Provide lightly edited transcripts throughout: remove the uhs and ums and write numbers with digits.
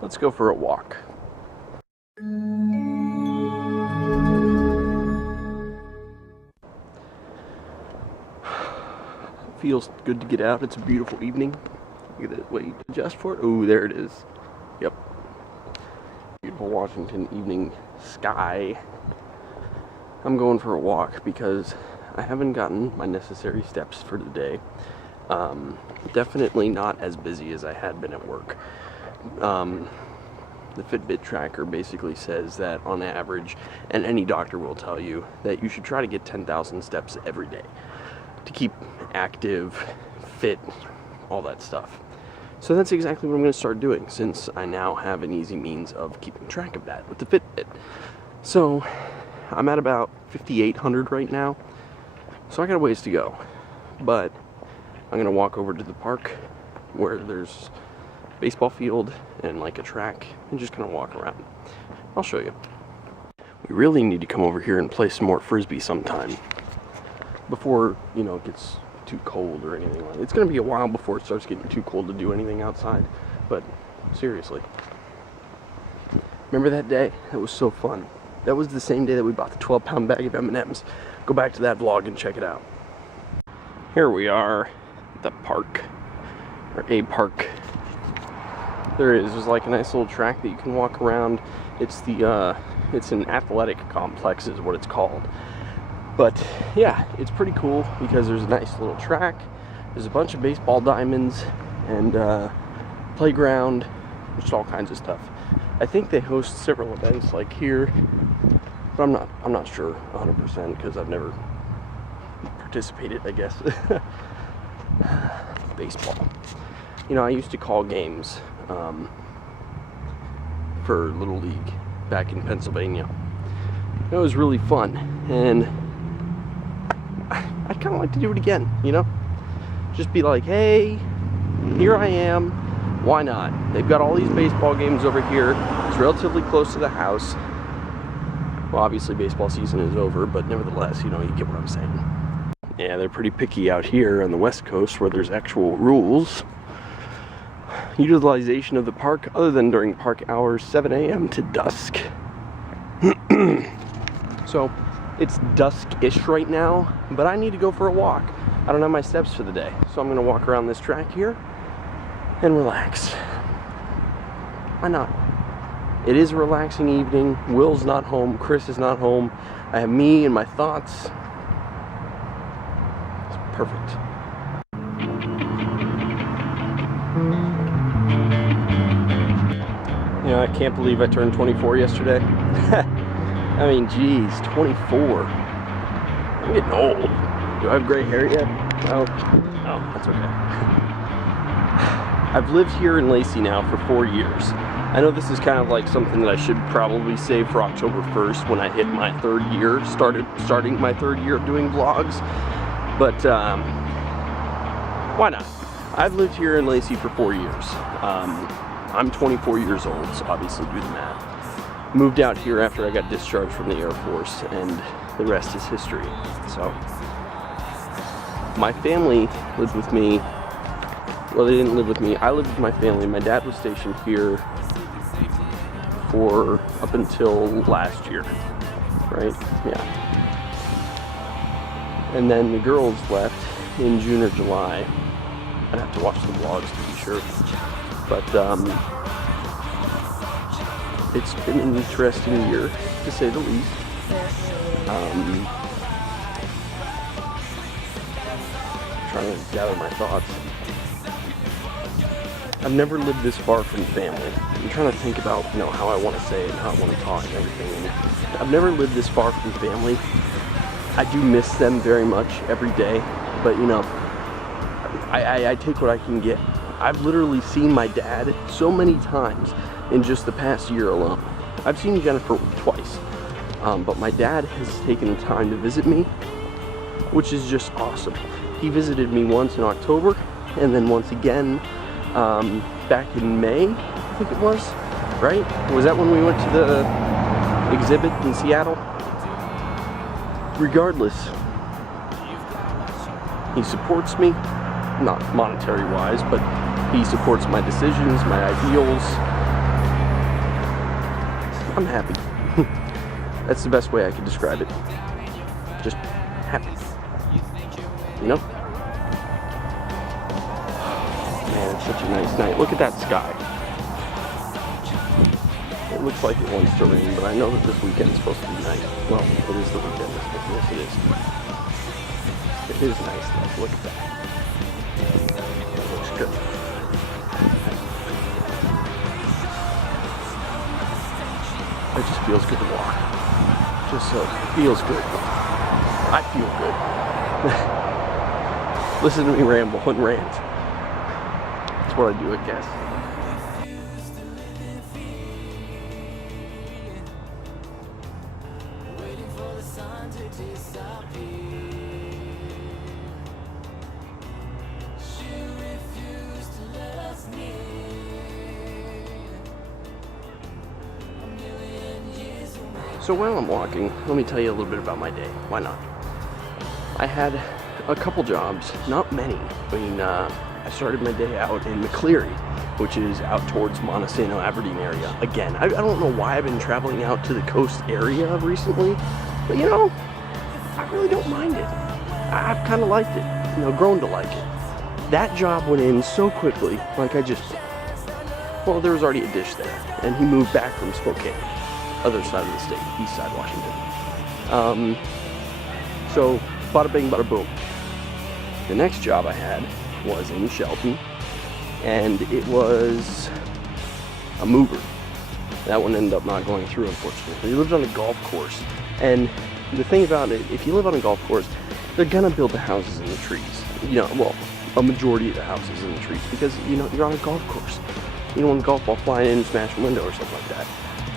let's go for a walk. Feels good to get out. It's a beautiful evening. Look at it. Wait, adjust for it. Oh, there it is. Yep. Beautiful Washington evening sky. I'm going for a walk because I haven't gotten my necessary steps for the day. Definitely not as busy as I had been at work. The Fitbit tracker basically says that on average, and any doctor will tell you, that you should try to get 10,000 steps every day to keep active, fit, all that stuff. So that's exactly what I'm going to start doing, since I now have an easy means of keeping track of that with the Fitbit. So I'm at about 5,800 right now, so I got a ways to go. But I'm going to walk over to the park where there's a baseball field and like a track, and just kind of walk around. I'll show you. We really need to come over here and play some more frisbee sometime before, you know, it gets too cold or anything like that. It's going to be a while before it starts getting too cold to do anything outside, but seriously. Remember that day? That was so fun. That was the same day that we bought the 12-pound bag of M&Ms. Go back to that vlog and check it out. Here we are at the park, or a park. There's like a nice little track that you can walk around. It's an athletic complex is what it's called. But yeah, it's pretty cool because there's a nice little track, there's a bunch of baseball diamonds, and playground, just all kinds of stuff. I think they host several events like here, but I'm not sure 100% because I've never participated, I guess. Baseball. You know, I used to call games for Little League back in Pennsylvania. It was really fun, and I'd kind of like to do it again, you know? Just be like, hey, here I am, why not? They've got all these baseball games over here, it's relatively close to the house. Well, obviously baseball season is over, but nevertheless, you know, you get what I'm saying. Yeah, they're pretty picky out here on the West Coast where there's actual rules. Utilization of the park, other than during park hours, 7 a.m. to dusk. So, it's dusk-ish right now, but I need to go for a walk. I don't have my steps for the day, so I'm going to walk around this track here and relax. Why not? It is a relaxing evening. Will's not home. Chris is not home. I have me and my thoughts. It's perfect. You know, I can't believe I turned 24 yesterday. I mean, geez, 24. I'm getting old. Do I have gray hair yet? No. Oh, that's okay. I've lived here in Lacey now for 4 years. I know this is kind of like something that I should probably save for October 1st when I hit my 3rd year, starting my 3rd year of doing vlogs. But why not? I've lived here in Lacey for 4 years. I'm 24 years old, so obviously do the math. Moved out here after I got discharged from the Air Force, and the rest is history. So, my family lived with me. Well, they didn't live with me. I lived with my family. My dad was stationed here for up until last year, right? Yeah. And then the girls left in June or July. I'd have to watch the vlogs to be sure. But it's been an interesting year, to say the least. Trying to gather my thoughts. I've never lived this far from family. I'm trying to think about, you know, how I want to say it and how I want to talk and everything. And I've never lived this far from family. I do miss them very much every day, but you know, I take what I can get. I've literally seen my dad so many times in just the past year alone. I've seen Jennifer twice, but my dad has taken the time to visit me, which is just awesome. He visited me once in October, and then once again back in May, I think it was, right? Was that when we went to the exhibit in Seattle? Regardless, he supports me, not monetary wise, but he supports my decisions, my ideals, I'm happy. That's the best way I can describe it. Just happy. You know? Man, it's such a nice night. Look at that sky. It looks like it wants to rain, but I know that this weekend's supposed to be nice. Well, it is the weekend. Yes, it is. It is nice, though. Look at that. That looks good. It just feels good to walk. Just so feels good. I feel good. Listen to me ramble and rant. That's what I do, I guess. So while I'm walking, let me tell you a little bit about my day. Why not? I had a couple jobs, not many. I mean, I started my day out in McCleary, which is out towards Montesano, Aberdeen area. Again, I don't know why I've been traveling out to the coast area recently, but you know, I really don't mind it. I've kind of liked it, you know, grown to like it. That job went in so quickly, like well, there was already a dish there, and he moved back from Spokane. Other side of the state, east side Washington. So, bada bing, bada boom. The next job I had was in Shelton, and it was a mover. That one ended up not going through, unfortunately. He lived on a golf course, and the thing about it, if you live on a golf course, they're gonna build the houses in the trees. You know, well, a majority of the houses in the trees, because, you know, you're on a golf course. You don't want a golf ball flying in and smash a window or something like that.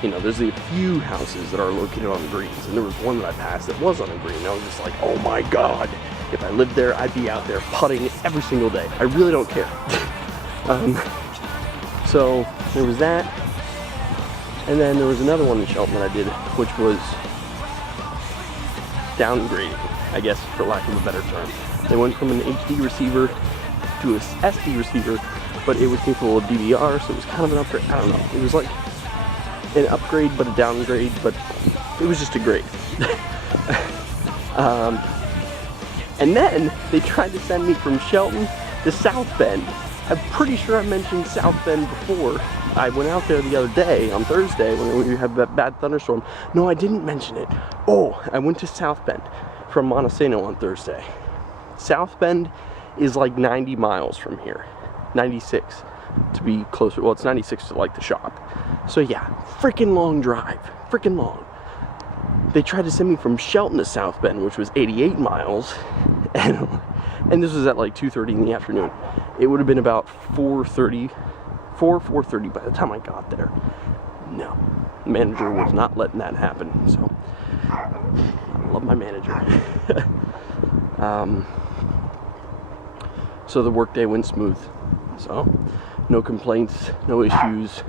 You know, there's a few houses that are located on greens, and there was one that I passed that was on a green, and I was just like, oh my god, if I lived there, I'd be out there putting every single day. I really don't care. So, there was that, and then there was another one in Shelton that I did, which was downgrading, I guess, for lack of a better term. They went from an HD receiver to a SD receiver, but it was capable of DVR, so it was kind of an upgrade. I don't know, it was like an upgrade but a downgrade, but it was just a grade. And then they tried to send me from Shelton to South Bend. I'm pretty sure I mentioned South Bend before. I went out there the other day on Thursday when we had that bad thunderstorm. No, I didn't mention it. Oh, I went to South Bend from Montesano on Thursday. South Bend is like 90 miles from here. 96 to be closer. Well, it's 96 to like the shop. So yeah, freaking long drive. Freaking long. They tried to send me from Shelton to South Bend, which was 88 miles. And this was at like 2:30 in the afternoon. It would have been about 4:30 by the time I got there. No, the manager was not letting that happen. So I love my manager. So the workday went smooth. So no complaints, no issues.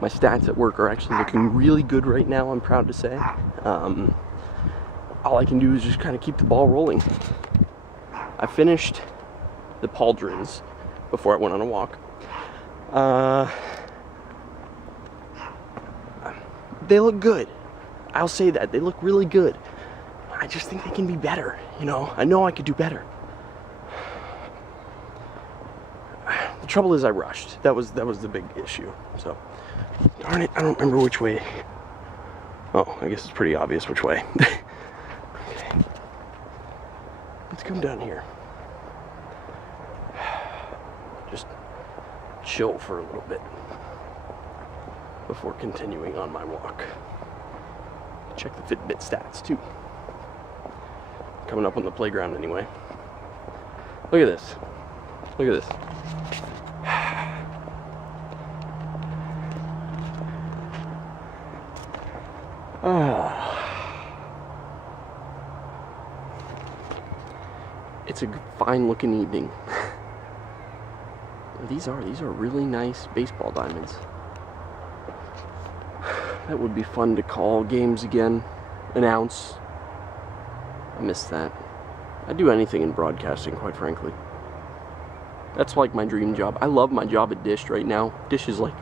My stats at work are actually looking really good right now, I'm proud to say. All I can do is just kind of keep the ball rolling. I finished the pauldrons before I went on a walk. They look good. I'll say that. They look really good. I just think they can be better, you know? I know I could do better. The trouble is I rushed. That was the big issue. So, darn it, I don't remember which way. Oh, I guess it's pretty obvious which way. Okay. Let's come down here. Just chill for a little bit before continuing on my walk. Check the Fitbit stats too. Coming up on the playground anyway. Look at this. Look at this. It's a fine looking evening. These are really nice baseball diamonds. That would be fun to call games again, announce. I miss that. I'd do anything in broadcasting, quite frankly. That's like my dream job. I love my job at Dish right now. Dish is like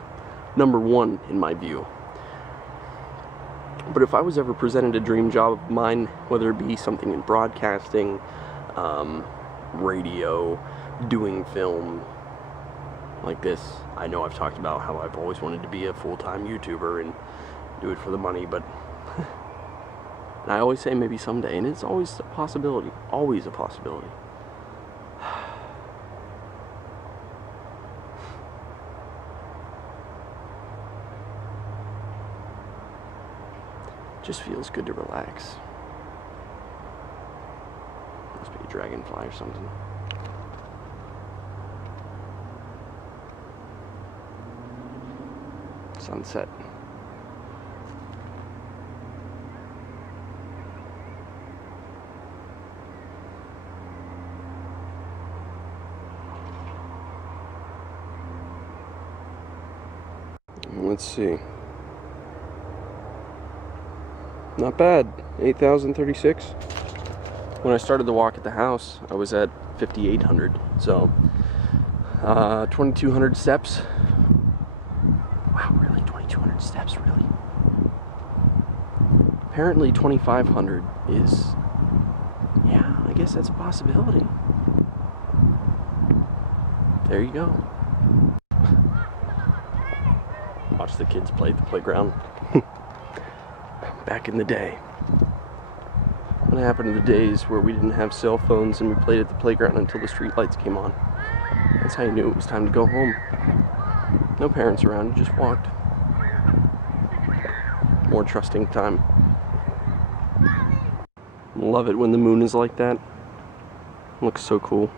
#1 in my view. But if I was ever presented a dream job of mine, whether it be something in broadcasting, radio, doing film like this, I know I've talked about how I've always wanted to be a full-time YouTuber and do it for the money, but and I always say maybe someday, and it's always a possibility, always a possibility. Just feels good to relax. Must be a dragonfly or something. Sunset. Let's see. Not bad. 8,036. When I started the walk at the house, I was at 5,800. So, 2,200 steps. Wow, really? 2,200 steps, really? Apparently 2,500 is... Yeah, I guess that's a possibility. There you go. Watch the kids play at the playground. Back in the day. What happened to the days where we didn't have cell phones and we played at the playground until the street lights came on? That's how you knew it was time to go home. No parents around, you just walked. More trusting time. Love it when the moon is like that. Looks so cool.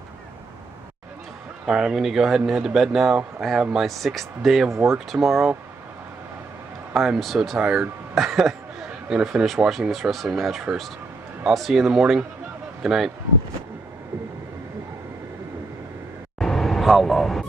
Alright, I'm going to go ahead and head to bed now. I have my 6th day of work tomorrow. I'm so tired. I'm going to finish watching this wrestling match first. I'll see you in the morning. Good night. How long?